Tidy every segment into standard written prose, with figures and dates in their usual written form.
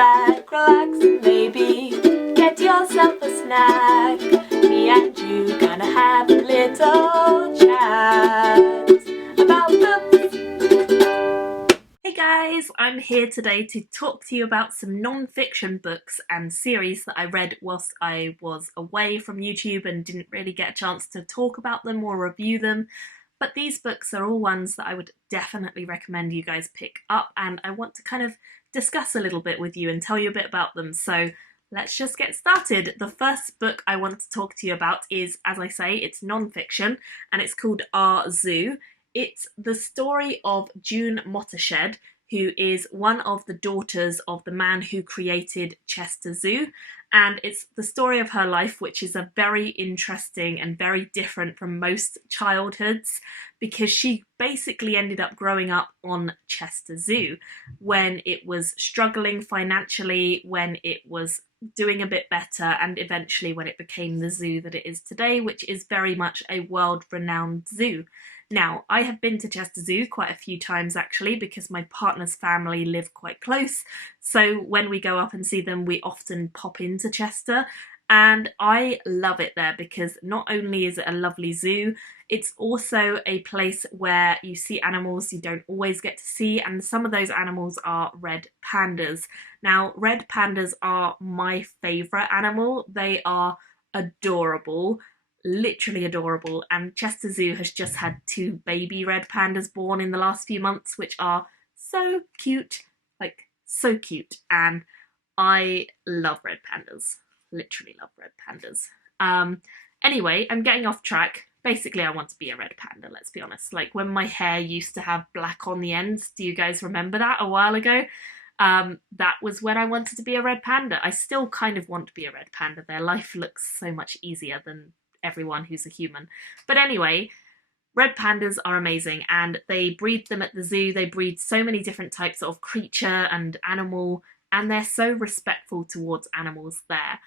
back, relax, and maybe get yourself a snack. Me and you gonna have a little chat about books. Hey guys, I'm here today to talk to you about some non-fiction books and series that I read whilst I was away from YouTube and didn't really get a chance to talk about them or review them. But these books are all ones that I would definitely recommend you guys pick up, and I want to kind of discuss a little bit with you and tell you a bit about them. So let's just get started. The first book I want to talk to you about is, as I say, it's non-fiction and it's called Arzu. It's the story of June Mottershed, who is one of the daughters of the man who created Chester Zoo, and it's the story of her life, which is a very interesting and very different from most childhoods, because she basically ended up growing up on Chester Zoo when it was struggling financially, when it was doing a bit better, and eventually when it became the zoo that it is today, which is very much a world-renowned zoo. Now, I have been to Chester Zoo quite a few times actually, because my partner's family live quite close, so when we go up and see them we often pop into Chester, and I love it there because not only is it a lovely zoo, it's also a place where you see animals you don't always get to see, and some of those animals are red pandas. Now, red pandas are my favourite animal. They are adorable. Literally adorable, and Chester Zoo has just had 2 baby red pandas born in the last few months, which are so cute, like so cute, and I love red pandas. Literally love red pandas. Anyway, I'm getting off track. Basically, I want to be a red panda, let's be honest. Like when my hair used to have black on the ends, do you guys remember that a while ago? That was when I wanted to be a red panda. I still kind of want to be a red panda. Their life looks so much easier than everyone who's a human. But anyway, red pandas are amazing, and they breed them at the zoo. They breed so many different types of creature and animal, and they're so respectful towards animals there.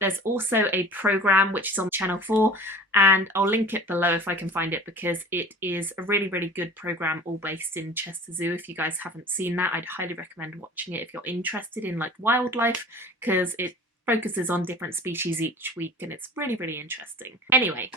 There's also a programme which is on Channel 4, and I'll link it below if I can find it, because it is a really, really good programme all based in Chester Zoo. If you guys haven't seen that, I'd highly recommend watching it if you're interested in like wildlife, because it focuses on different species each week and it's really, really interesting. Anyway,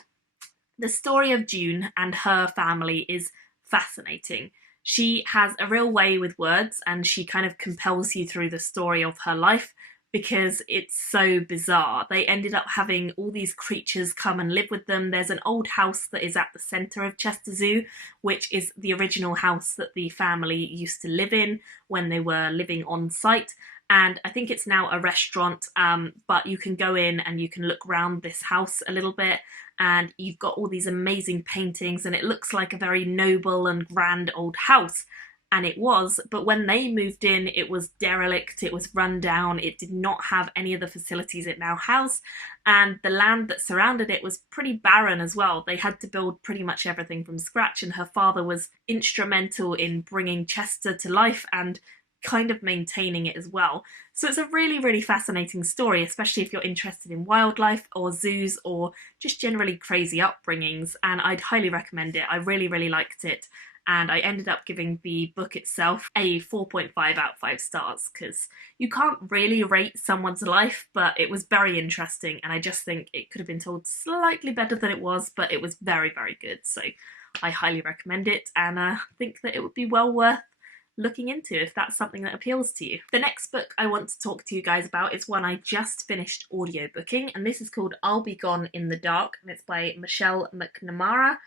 the story of June and her family is fascinating. She has a real way with words, and she kind of compels you through the story of her life because it's so bizarre. They ended up having all these creatures come and live with them. There's an old house that is at the centre of Chester Zoo, which is the original house that the family used to live in when they were living on site. And I think it's now a restaurant, but you can go in and you can look around this house a little bit, and you've got all these amazing paintings, and it looks like a very noble and grand old house. And it was, but when they moved in, it was derelict, it was run down, it did not have any of the facilities it now has, and the land that surrounded it was pretty barren as well. They had to build pretty much everything from scratch, and her father was instrumental in bringing Chester to life and kind of maintaining it as well. So it's a really, really fascinating story, especially if you're interested in wildlife or zoos or just generally crazy upbringings, and I'd highly recommend it. I really, really liked it, and I ended up giving the book itself a 4.5 out of 5 stars, because you can't really rate someone's life, but it was very interesting, and I just think it could have been told slightly better than it was, but it was very, very good. So I highly recommend it, and I think that it would be well worth looking into if that's something that appeals to you. The next book I want to talk to you guys about is one I just finished audiobooking, and this is called I'll Be Gone in the Dark, and it's by Michelle McNamara.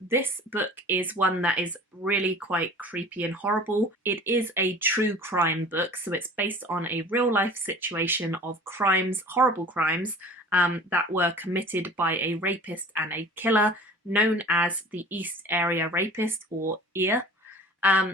This book is one that is really quite creepy and horrible. It is a true crime book, so it's based on a real life situation of crimes, horrible crimes, that were committed by a rapist and a killer known as the East Area Rapist, or EAR.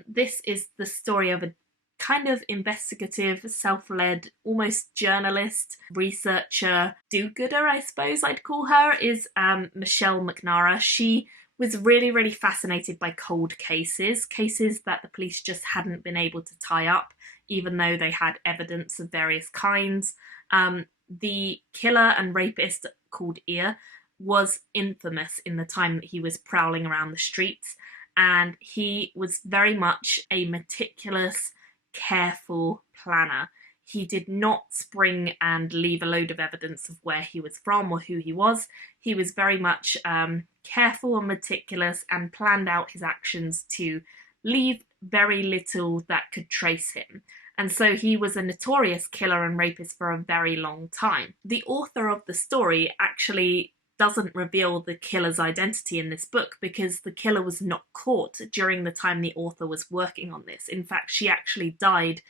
This is the story of a kind of investigative, self-led, almost journalist, researcher, do-gooder, I suppose I'd call her, is Michelle McNamara. She was really, really fascinated by cold cases, cases that the police just hadn't been able to tie up, even though they had evidence of various kinds. The killer and rapist called EAR was infamous in the time that he was prowling around the streets, and he was very much a meticulous, careful planner. he did not spring and leave a load of evidence of where he was from or who he was. He was very much careful and meticulous and planned out his actions to leave very little that could trace him. And so he was a notorious killer and rapist for a very long time. The author of the story actually doesn't reveal the killer's identity in this book because the killer was not caught during the time the author was working on this. In fact, she actually died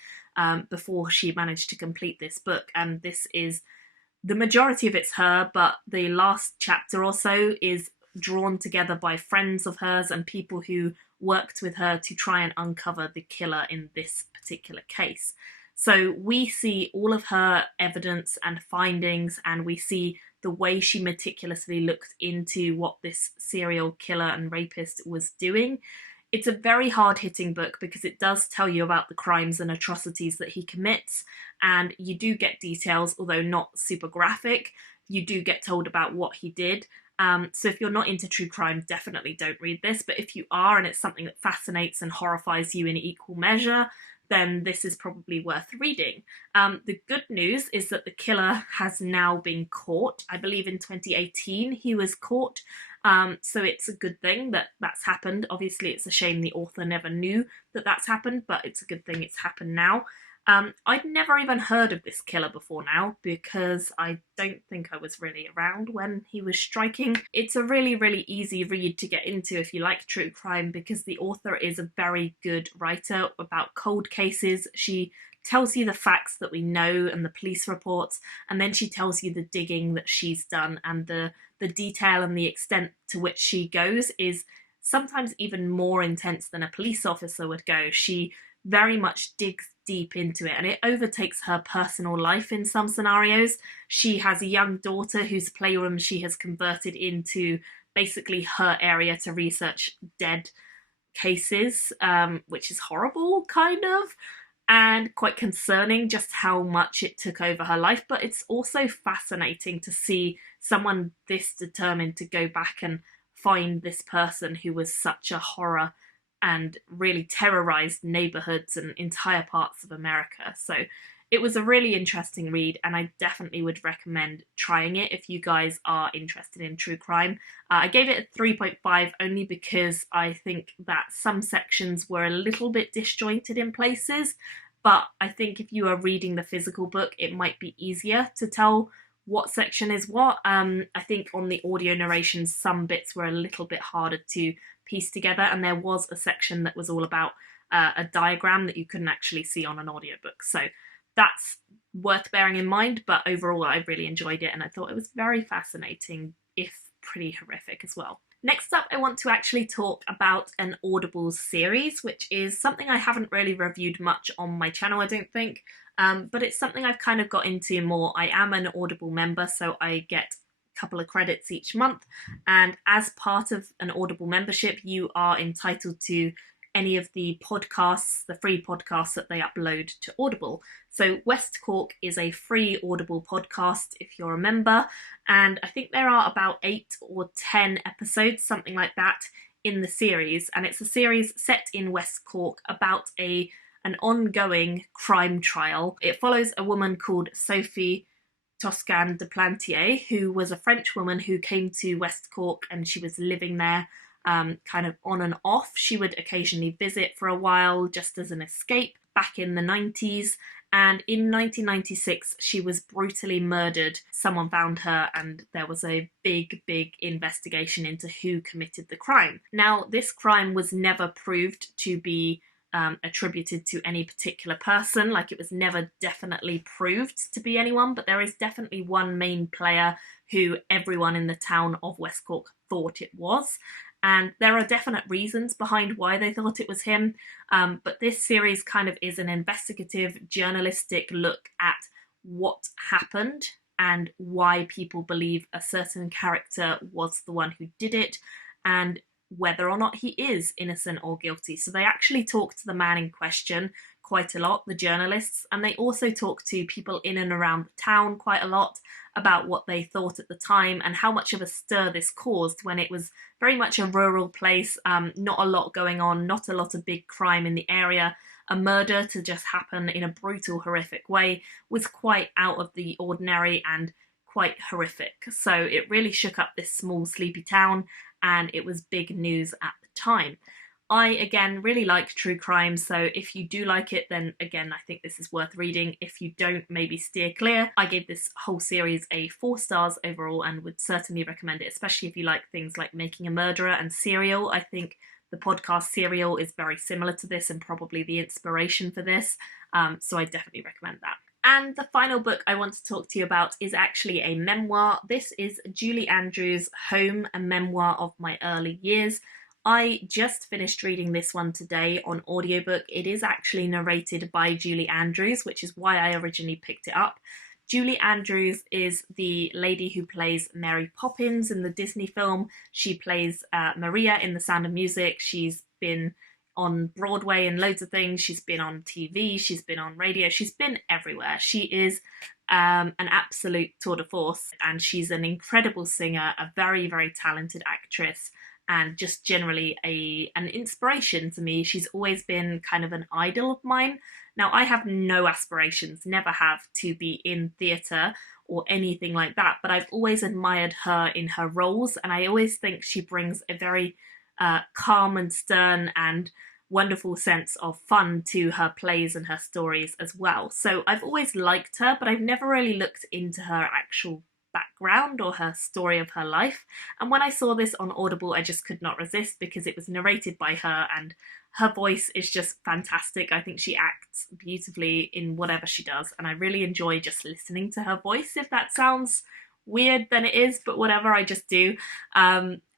before she managed to complete this book, and this is, the majority of it's her, but the last chapter or so is drawn together by friends of hers and people who worked with her to try and uncover the killer in this particular case. So we see all of her evidence and findings, and we see the way she meticulously looked into what this serial killer and rapist was doing. It's a very hard-hitting book because it does tell you about the crimes and atrocities that he commits, and you do get details, although not super graphic. You do get told about what he did. So if you're not into true crime, definitely don't read this. But if you are, and it's something that fascinates and horrifies you in equal measure, then this is probably worth reading. The good news is that the killer has now been caught. I believe in 2018 he was caught. So it's a good thing that that's happened. Obviously, it's a shame the author never knew that that's happened, but it's a good thing it's happened now. I'd never even heard of this killer before now because I don't think I was really around when he was striking. It's a really, really easy read to get into if you like true crime because the author is a very good writer about cold cases. She tells you the facts that we know and the police reports, and then she tells you the digging that she's done, and the detail and the extent to which she goes is sometimes even more intense than a police officer would go. She very much digs deep into it, and it overtakes her personal life in some scenarios. She has a young daughter whose playroom she has converted into basically her area to research dead cases, which is horrible, kind of, and quite concerning just how much it took over her life. But it's also fascinating to see someone this determined to go back and find this person who was such a horror and really terrorized neighborhoods and entire parts of America. So it was a really interesting read, and I definitely would recommend trying it if you guys are interested in true crime. I gave it a 3.5 only because I think that some sections were a little bit disjointed in places, but I think if you are reading the physical book, it might be easier to tell what section is what. I think on the audio narration, some bits were a little bit harder to piece together, and there was a section that was all about a diagram that you couldn't actually see on an audiobook. So that's worth bearing in mind, but overall I really enjoyed it and I thought it was very fascinating, if pretty horrific as well. Next up, I want to actually talk about an Audible series, which is something I haven't really reviewed much on my channel, I don't think, but it's something I've kind of got into more. I am an Audible member, so I get couple of credits each month, and as part of an Audible membership you are entitled to any of the podcasts, the free podcasts that they upload to Audible. So West Cork is a free Audible podcast if you're a member, and I think there are about 8 or 10 episodes, something like that, in the series, and it's a series set in West Cork about an ongoing crime trial. It follows a woman called Sophie Toscan de Plantier, who was a French woman who came to West Cork, and she was living there kind of on and off. She would occasionally visit for a while just as an escape back in the 90s, and in 1996 she was brutally murdered. Someone found her and there was a big investigation into who committed the crime. Now, this crime was never proved to be attributed to any particular person, like it was never definitely proved to be anyone, but there is definitely one main player who everyone in the town of West Cork thought it was, and there are definite reasons behind why they thought it was him, but this series kind of is an investigative journalistic look at what happened and why people believe a certain character was the one who did it, and whether or not he is innocent or guilty. So they actually talk to the man in question quite a lot, the journalists, and they also talk to people in and around the town quite a lot about what they thought at the time and how much of a stir this caused when it was very much a rural place, not a lot going on, not a lot of big crime in the area, a murder to just happen in a brutal, horrific way was quite out of the ordinary and quite horrific. So it really shook up this small, sleepy town, and it was big news at the time. I, again, really like true crime, so if you do like it, then again, I think this is worth reading. If you don't, maybe steer clear. I gave this whole series a 4 stars overall and would certainly recommend it, especially if you like things like Making a Murderer and Serial. I think the podcast Serial is very similar to this and probably the inspiration for this, so I definitely recommend that. And the final book I want to talk to you about is actually a memoir. This is Julie Andrews' Home, a memoir of my early years. I just finished reading this one today on audiobook. It is actually narrated by Julie Andrews, which is why I originally picked it up. Julie Andrews is the lady who plays Mary Poppins in the Disney film. She plays Maria in The Sound of Music. She's been on Broadway and loads of things. She's been on TV. She's been on radio. She's been everywhere. She is an absolute tour de force, and she's an incredible singer, a very, very talented actress, and just generally an inspiration to me. She's always been kind of an idol of mine. Now, I have no aspirations, never have, to be in theatre or anything like that, but I've always admired her in her roles, and I always think she brings a very calm and stern and wonderful sense of fun to her plays and her stories as well. So I've always liked her, but I've never really looked into her actual background or her story of her life. And when I saw this on Audible, I just could not resist because it was narrated by her, and her voice is just fantastic. I think she acts beautifully in whatever she does, and I really enjoy just listening to her voice. If that sounds weird, then it is, but whatever, I just do.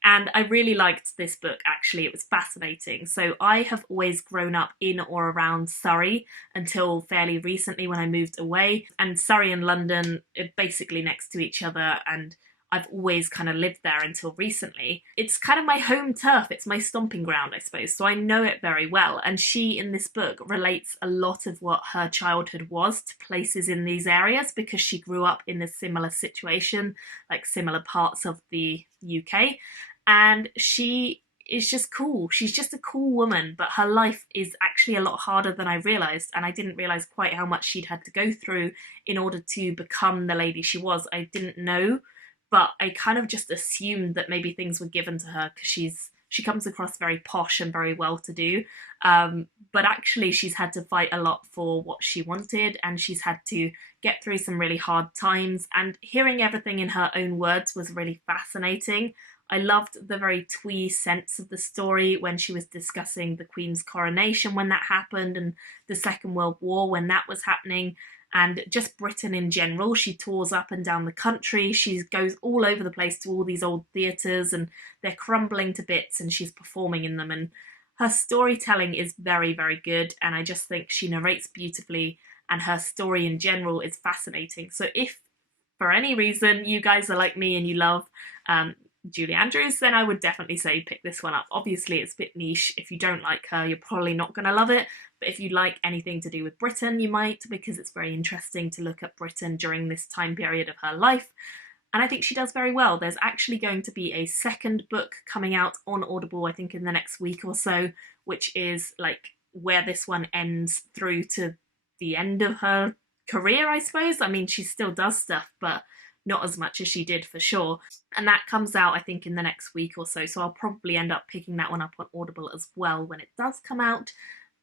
And I really liked this book, actually. It was fascinating. So I have always grown up in or around Surrey until fairly recently when I moved away. And Surrey and London are basically next to each other, and I've always kind of lived there until recently. It's kind of my home turf. It's my stomping ground, I suppose. So I know it very well. And she, in this book, relates a lot of what her childhood was to places in these areas because she grew up in a similar situation, like similar parts of the UK. And she is just cool. She's just a cool woman, but her life is actually a lot harder than I realised, and I didn't realise quite how much she'd had to go through in order to become the lady she was. I didn't know, but I kind of just assumed that maybe things were given to her because she comes across very posh and very well-to-do, but actually she's had to fight a lot for what she wanted, and she's had to get through some really hard times, and hearing everything in her own words was really fascinating. I loved the very twee sense of the story when she was discussing the Queen's coronation when that happened, and the Second World War when that was happening, and just Britain in general. She tours up and down the country. She goes all over the place to all these old theatres, and they're crumbling to bits, and she's performing in them. And her storytelling is very, very good, and I just think she narrates beautifully, and her story in general is fascinating. So if for any reason you guys are like me and you love Julie Andrews, then I would definitely say pick this one up. Obviously it's a bit niche. If you don't like her, you're probably not going to love it, but if you like anything to do with Britain, you might, because it's very interesting to look at Britain during this time period of her life, and I think she does very well. There's actually going to be a second book coming out on Audible, I think in the next week or so, which is like where this one ends through to the end of her career, I suppose. I mean, she still does stuff, but not as much as she did for sure. And that comes out, I think, in the next week or so. So I'll probably end up picking that one up on Audible as well when it does come out.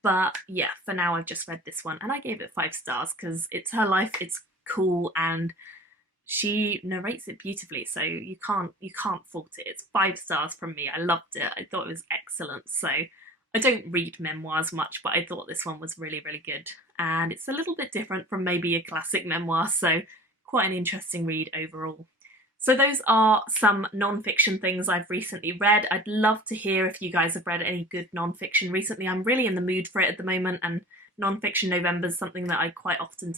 But yeah, for now I've just read this one and I gave it 5 stars because it's her life, it's cool, and she narrates it beautifully. So you can't fault it. It's 5 stars from me. I loved it. I thought it was excellent. So I don't read memoirs much, but I thought this one was really, really good. And it's a little bit different from maybe a classic memoir. So quite an interesting read overall. So those are some non-fiction things I've recently read. I'd love to hear if you guys have read any good non-fiction recently. I'm really in the mood for it at the moment, and non-fiction November is something that I quite often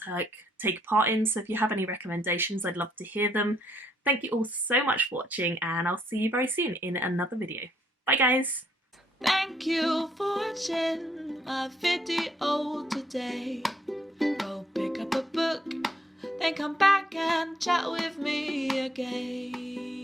take part in. So if you have any recommendations, I'd love to hear them. Thank you all so much for watching, and I'll see you very soon in another video. Bye guys! Thank you for watching my video today. Go pick up a book, then come back and chat with me again.